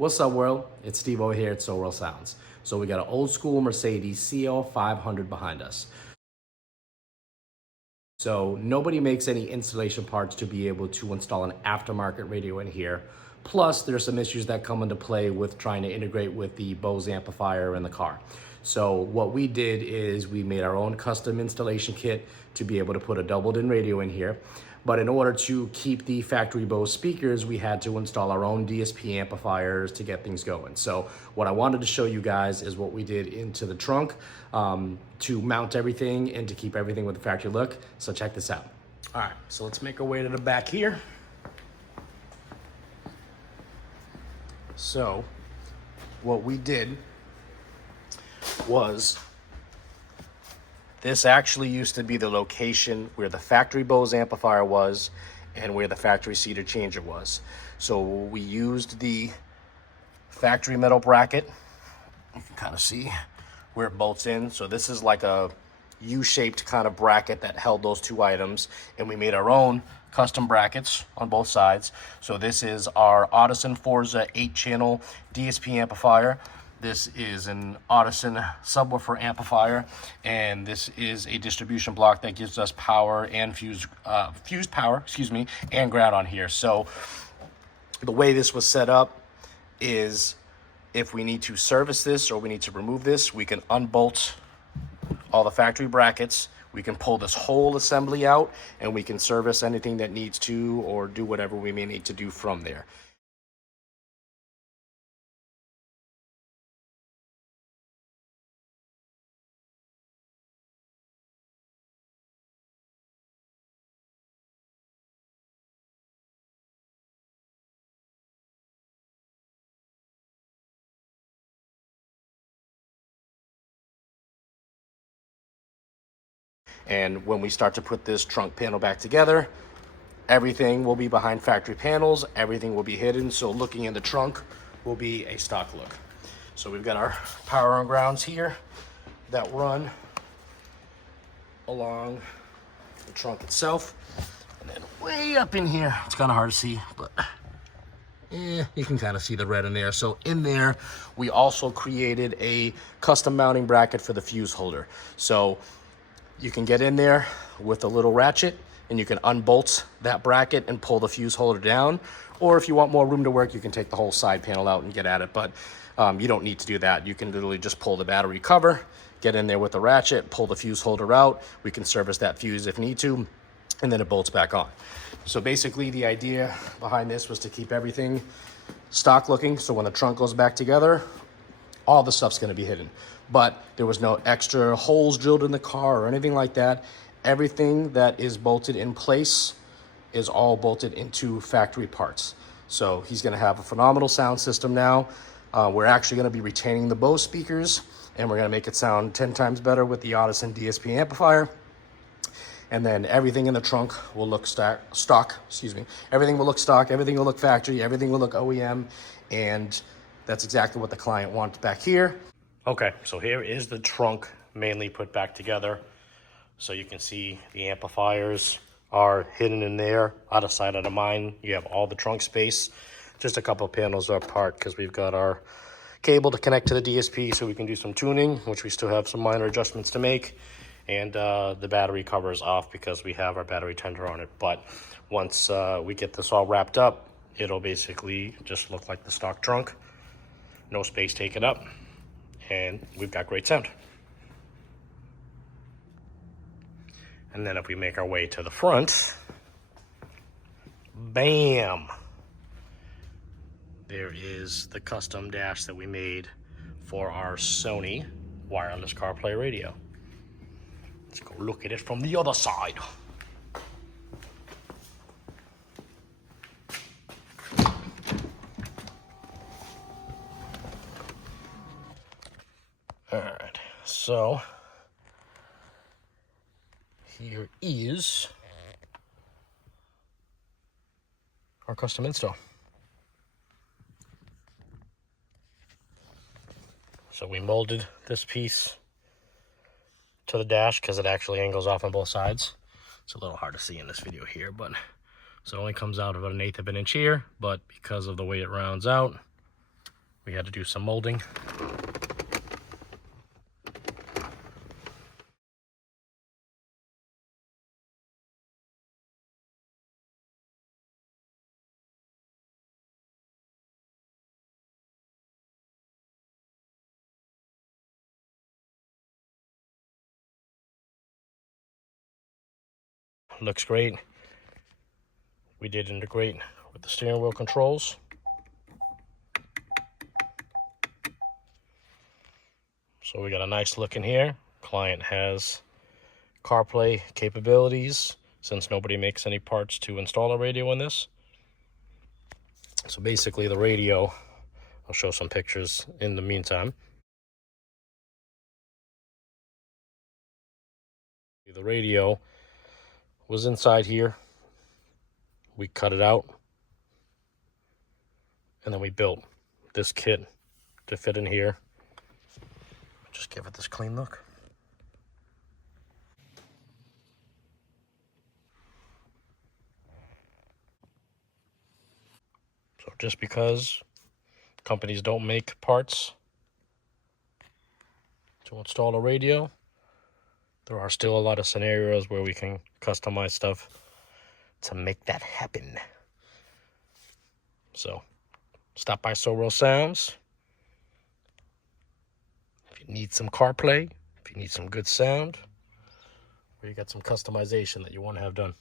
What's up, world? It's Steve over here at SoReal Sounds. So we got an old school Mercedes CL500 behind us. So nobody makes any installation parts to be able to install an aftermarket radio in here. Plus, there's some issues that come into play with trying to integrate with the Bose amplifier in the car. So what we did is we made our own custom installation kit to be able to put a doubled-in radio in here. But in order to keep the factory Bose speakers, we had to install our own DSP amplifiers to get things going. So what I wanted to show you guys is what we did into the trunk to mount everything and to keep everything with the factory look. So check this out. All right, so let's make our way to the back here. So what we did was, this actually used to be the location where the factory Bose amplifier was and where the factory cedar changer was. So we used the factory metal bracket. You can kind of see where it bolts in. So this is like a U-shaped kind of bracket that held those two items, and we made our own custom brackets on both sides. So this is our Audison Forza 8-channel DSP amplifier. This is an Audison subwoofer amplifier, and this is a distribution block that gives us power and fused power, and ground on here. So the way this was set up is, if we need to service this or we need to remove this, we can unbolt all the factory brackets. We can pull this whole assembly out, and we can service anything that needs to, or do whatever we may need to do from there. And when we start to put this trunk panel back together, everything will be behind factory panels, everything will be hidden, so looking in the trunk will be a stock look. So we've got our power and grounds here that run along the trunk itself. And then way up in here, it's kind of hard to see, but you can kind of see the red in there. So in there, we also created a custom mounting bracket for the fuse holder. So you can get in there with a little ratchet and you can unbolt that bracket and pull the fuse holder down. Or if you want more room to work, you can take the whole side panel out and get at it. But you don't need to do that. You can literally just pull the battery cover, get in there with the ratchet, pull the fuse holder out. We can service that fuse if need to, and then it bolts back on. So basically the idea behind this was to keep everything stock looking. So when the trunk goes back together, all the stuff's gonna be hidden. But there was no extra holes drilled in the car or anything like that. Everything that is bolted in place is all bolted into factory parts. So he's gonna have a phenomenal sound system now. We're actually gonna be retaining the Bose speakers, and we're gonna make it sound 10 times better with the Audison DSP amplifier. And then everything in the trunk will look stock. Everything will look stock, everything will look factory, everything will look OEM, and that's exactly what the client wants back here. Okay, so here is the trunk mainly put back together. So you can see the amplifiers are hidden in there, out of sight, out of mind. You have all the trunk space. Just a couple of panels are apart because we've got our cable to connect to the DSP so we can do some tuning, which we still have some minor adjustments to make. And the battery cover is off because we have our battery tender on it. But once we get this all wrapped up, it'll basically just look like the stock trunk. No space taken up. And we've got great sound. And then if we make our way to the front, bam! There is the custom dash that we made for our Sony wireless CarPlay radio. Let's go look at it from the other side. All right, so here is our custom install. So we molded this piece to the dash because it actually angles off on both sides. It's a little hard to see in this video here, but so it only comes out about 1/8 of an inch here, but because of the way it rounds out, We had to do some molding. Looks great. We did integrate with the steering wheel controls. So we got a nice look in here. Client has CarPlay capabilities since nobody makes any parts to install a radio in this. So basically the radio, I'll show some pictures in the meantime. The radio was inside here. We cut it out and then we built this kit to fit in here. Just give it this clean look. So just because companies don't make parts to install a radio, there are still a lot of scenarios where we can customize stuff to make that happen. So stop by SoReal Sounds. If you need some CarPlay, if you need some good sound, or you got some customization that you want to have done.